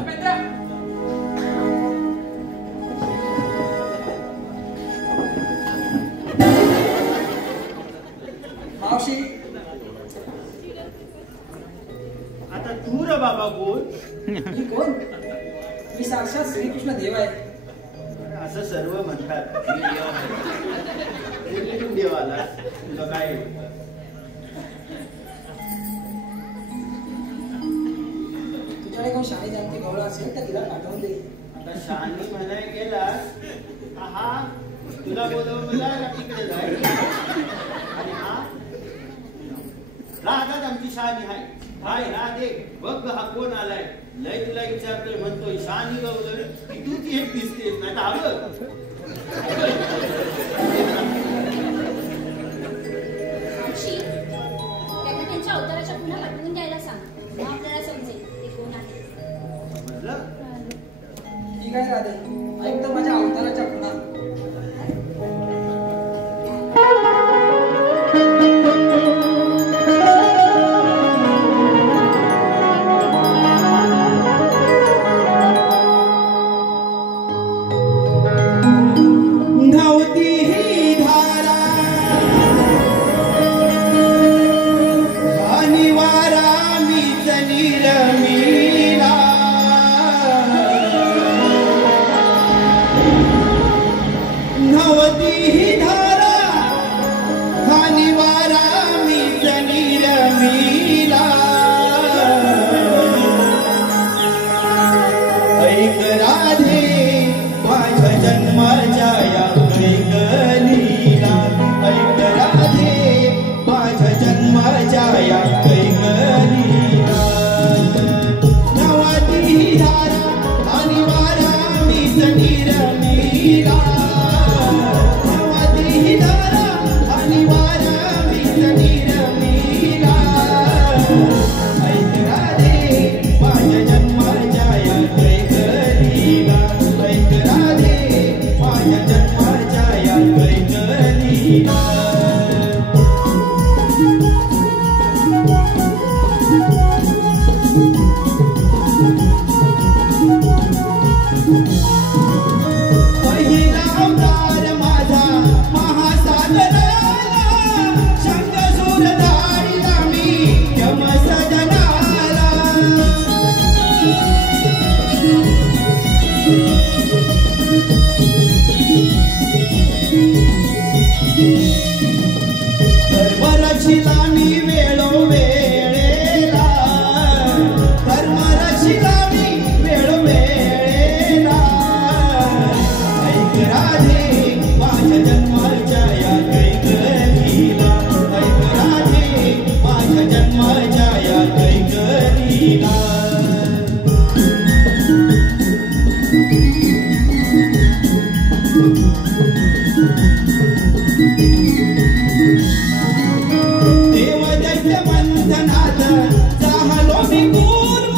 पेंद्या मावशी आता तू रे बाबा बोल मी कोण मी साक्षात श्रीकृष्ण देव आहे असं सर्व म्हणतात देवाला तुला काय तुझ्याकडे कोण शाळेत जाणती गवळा असेल तर तिला पाठवून दे आता शहाणी म्हणाय गेलास हा तुला बोलवला तिकडे जाय आणि हा रागात आमची शहाणी आहे हाय ना दे बघ हा कोण आलाय लय तुला विचारतोय म्हणतोय शहाणी गवलं की तू ती एक दिसतेस नाही तर हवं मावशी त्यांना त्यांच्या अवताराच्या पुन्हा पाठवून द्यायला सांग मग आपल्याला समजेल ते कोण आहे समजलं ठीक आहे राधे ऐक तर माझ्या अवताराच्या खुणा धावती ही धारा आणि वारा मीच निरमिला धावती ही धारा आणि वारा मीच निरमिला ऐक राधे माझ्या जन्माच्या या कैकलीला ऐक राधे माझ्या जन्माच्या या कैकलीला नवाती ही धारा आणि वारा मीच निरमिला नवाती ही धारा आणि वारा मीच निरमिला ऐक राधे माझ्या जन्माच्या या कैकलीला ऐक राधे माझ्या जन्माच्या या कैकलीला पहिला अवतार माझा महासागराला शंखसूर धारिला मी यमसदनाला धर्म रचिला मी वेळोवेळेला धर्म रचिला मी वेळोवेळेला ऐक राधे माझ्या जन्माच्या या कैकलीला ऐक राधे माझ्या जन्माच्या या कैकलीला देवदैत्य मंथनात जाहलो मी कूर्म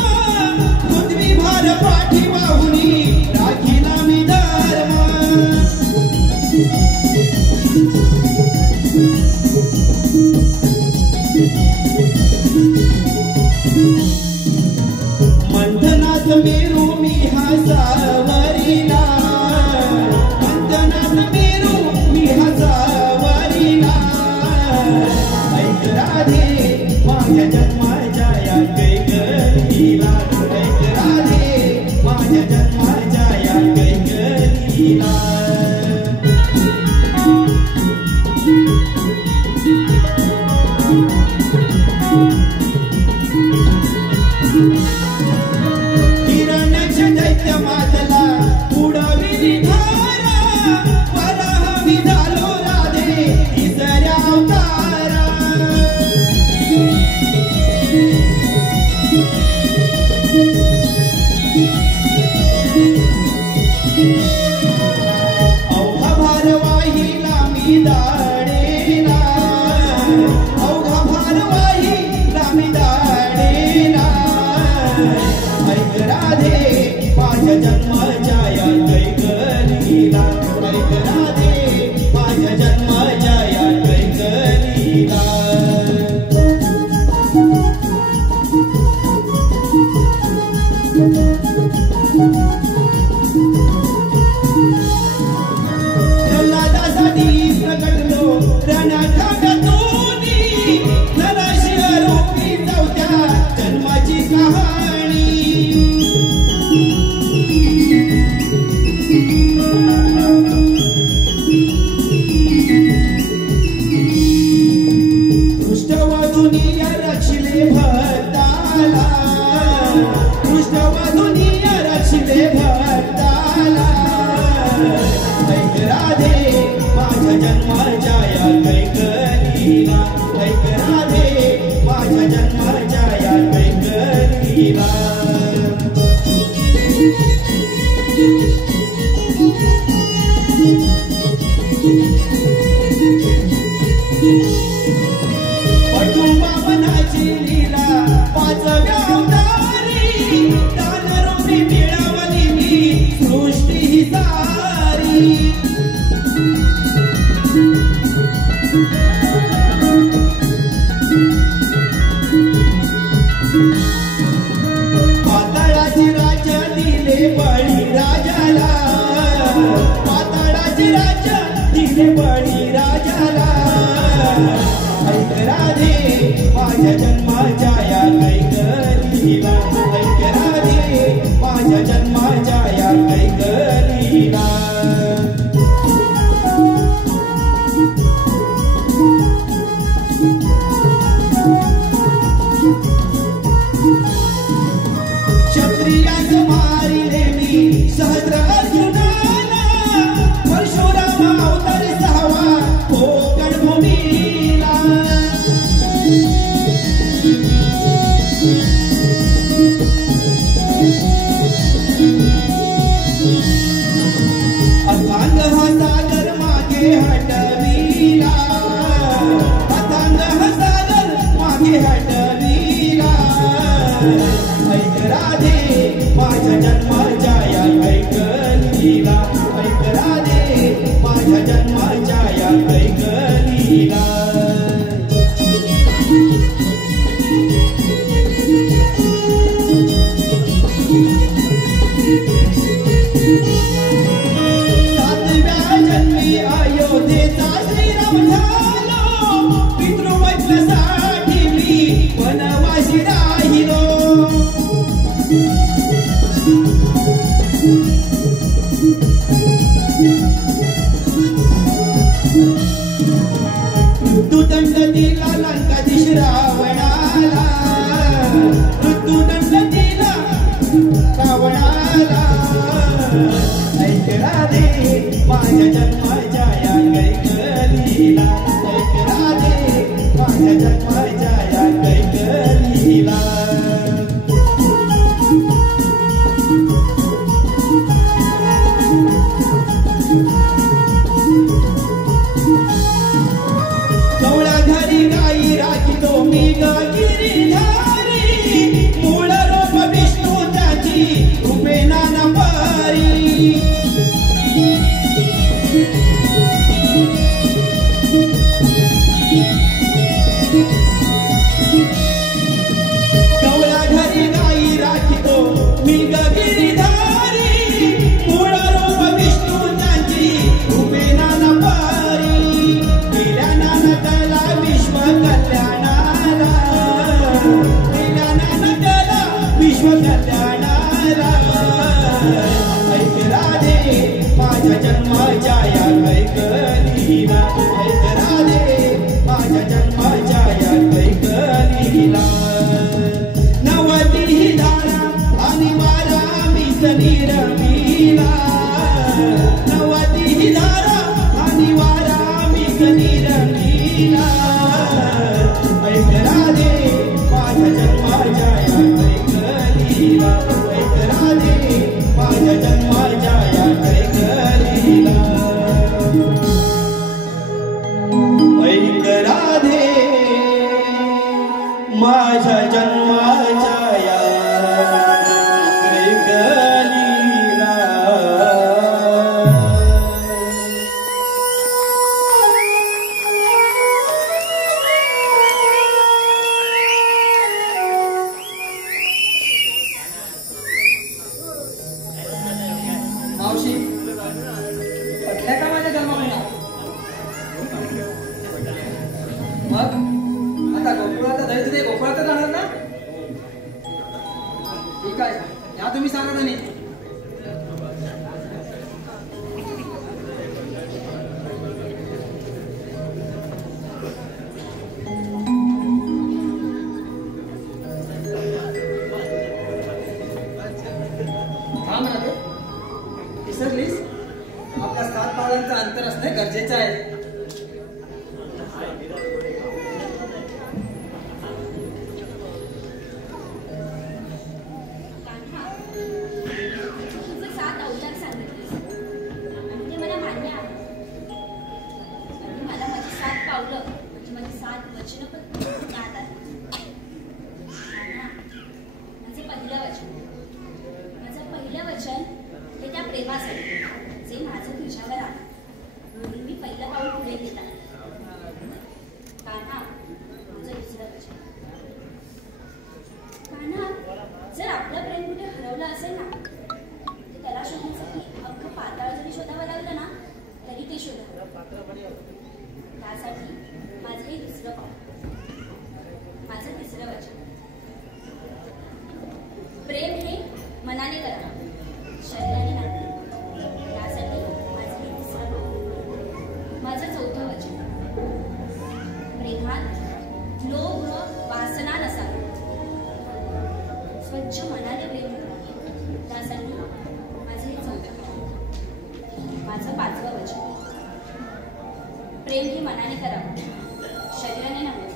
पृथ्वी भार पाठी वाहुनी राखीला मी धर्म मंथनात मेरू मी हसावरीला मंथनात मेरू मी हसावरीला ऐक राधे माझ्या जन्माच्या ही चौथ्या जन्माची कहाणी कृष्णवधूनी रक्षिले भक्ताला कृष्णवधूनी रक्षिले भक्ताला ऐक राधे माझ्या जन्माच्या या कैकलीला ऐक राधे माझ्या जन्माच्या या कैकलीला पटुबामनाची लीला पाचव्या अवतारी दानरूपी मिळवली मी सृष्टी ही सारी पाताळाची राज्य दिले बळी राजाला पाताळाची राज्य दिले बळी राजाला ऐक राधे माझ्या जन्माच्या या कैकलीला ऐक राधे माझ्या जन्माच्या या कैकलीला क्षत्रियास मारिले मी सहस्र अर्जुनाला परशुराम अवतार सहावा कोकण भूमीला अथांग हा सागर मागे हटविला अथांग हा सागर मागे हटविला ऐक राधे माझ्या जन्माच्या या कैकलीला ऐक राधे माझ्या जन्माच्या या कैकलीला सातव्या जन्मी अयोध्येचा श्रीराम झालो पितृवचनासाठी मी वनवासी राहिलो मृत्यूदंड दिला लंकाधीश रावणाला मृत्यूदंड दिला रावणाला ऐक राधे माझ्या जन्माच्या या कैकलीला ऐक राधे माझ्या जन्माच्या या कैकलीला कवळा घरी गाई राखितो मी गिरीधारी मूळ रूप विष्णू त्याची रूपे नाना पारी कवळा घरी गाई राखितो मी गिरीधारी मूळ रूप विष्णू त्याची रूपे नाना पारी गेल्या नानकाला विश्व कल्याणाला गेल्या नानकाला विश्व कल्याणाला ऐक राधे माझ्या जन्माच्या या कैकलीला ऐक राधे माझ्या जन्माच्या या कैकलीला नवती ही धारा आणि वारा मीच निरमिला नवती ही धारा आणि वारा मीच निरमिला ऐक राधे माझ्या जन्माच्या या कैकलीला ऐक राधे माझ्या जन्माच्या या कैकलीला ऐक राधे माझ्या जन्माच्या या कैकलीला मावशी पटल्या का माझ्या जन्माला मग आता गोकुळात जायचं ते गोकुळात जाणार ठीक आहे या तुम्ही सारं विसरलीस आपल्या 7 पावलांचं अंतर असणे गरजेचं आहे. प्रेम हे मनाने करा, शरीराने नाही. त्यासाठी माझं हे 3रं पाऊल. माझं 4थं वचन. प्रेमात लोभ व वासना नसावी. स्वच्छ मनाने प्रेम करा. त्यासाठी माझं हे 4थं पाऊल. माझं 5वं वचन. प्रेम हे मनाने करावं, शरीराने नव्हे.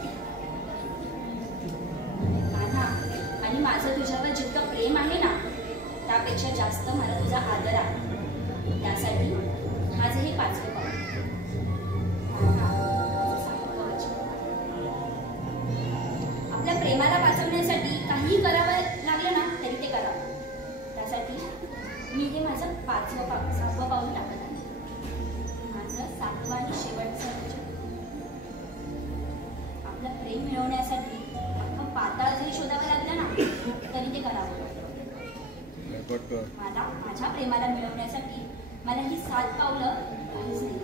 आणि माझं तुझ्यावर जितकं प्रेम आहे ना त्यापेक्षा जास्त मला तुझा आदर आहे. त्यासाठी माझं हे 5वं पाऊल. आपल्या प्रेमाला वाचवण्यासाठी काही करावं लागलं ना तरी ते करावं. त्यासाठी मी हे माझं 5वं पाऊल 6वं पाऊल टाकत आहे. माझं 7वं आणि शेवटचं वचन. आपलं प्रेम मिळवण्यासाठी पाताळ जरी शोधावं लागलं ना तरी ते करावं. मला माझ्या प्रेमाला मिळवण्यासाठी मला ही 7 पावलं काहीच नाही.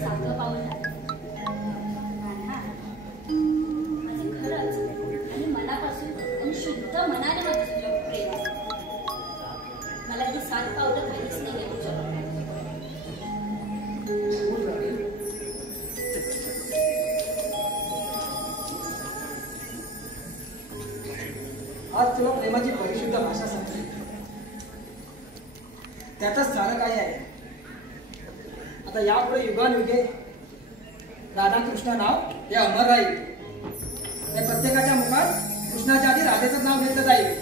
7वं पाऊल माझं खरंच आणि मनापासून आणि शुद्ध मनाने माझं तुझं प्रेम आहे. मला ही 7 पावलं काहीच नाही आहे तुझ्यावर. आज तुला प्रेमाची परिशुद्ध भाषा सांगते. त्यातच सारं काय आहे. आता यापुढे युगानुयुगे राधाकृष्ण नाव हे अमर राहील. त्या प्रत्येकाच्या मुखात कृष्णाच्या आधी राधेचं नाव घेतलं जाईल.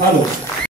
हॅलो.